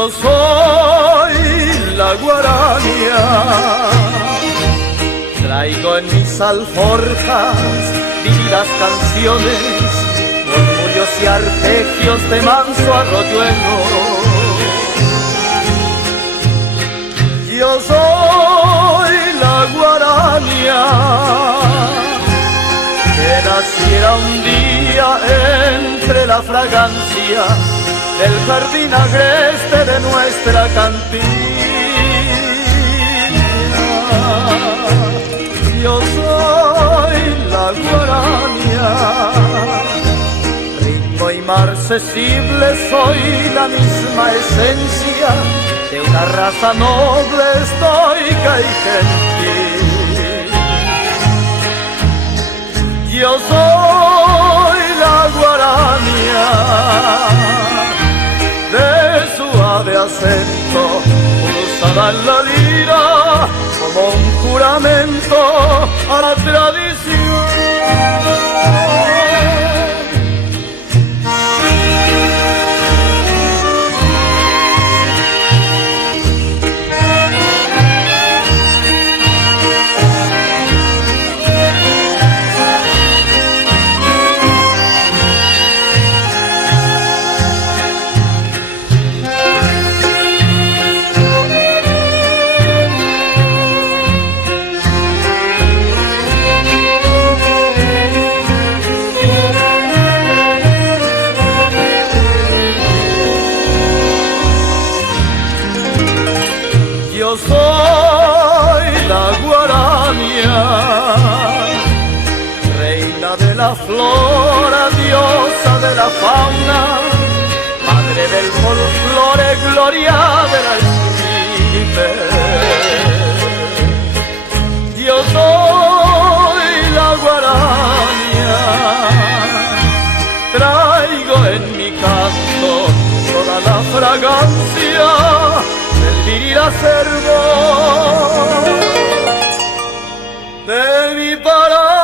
Yo soy la guaraña, traigo en mis alforjas vividas canciones, murmullos y arpegios de manso arroyuelo. Yo soy la guaraña que naciera un día entre la fragancia del jardín agreste de nuestra cantina. Yo soy la guaraña, ritmo y marcesible, soy la misma esencia de una raza noble, estoica y gentil. Yo soy la guaraña, de suave acento, usada en la lira como un juramento a la tradición. Yo soy la guaraña, reina de la flora, diosa de la fauna, madre del folclore, gloria de la estirpe. Yo soy la guaraña, traigo en mi canto toda la fragancia del viril acervo de mi Paraguay.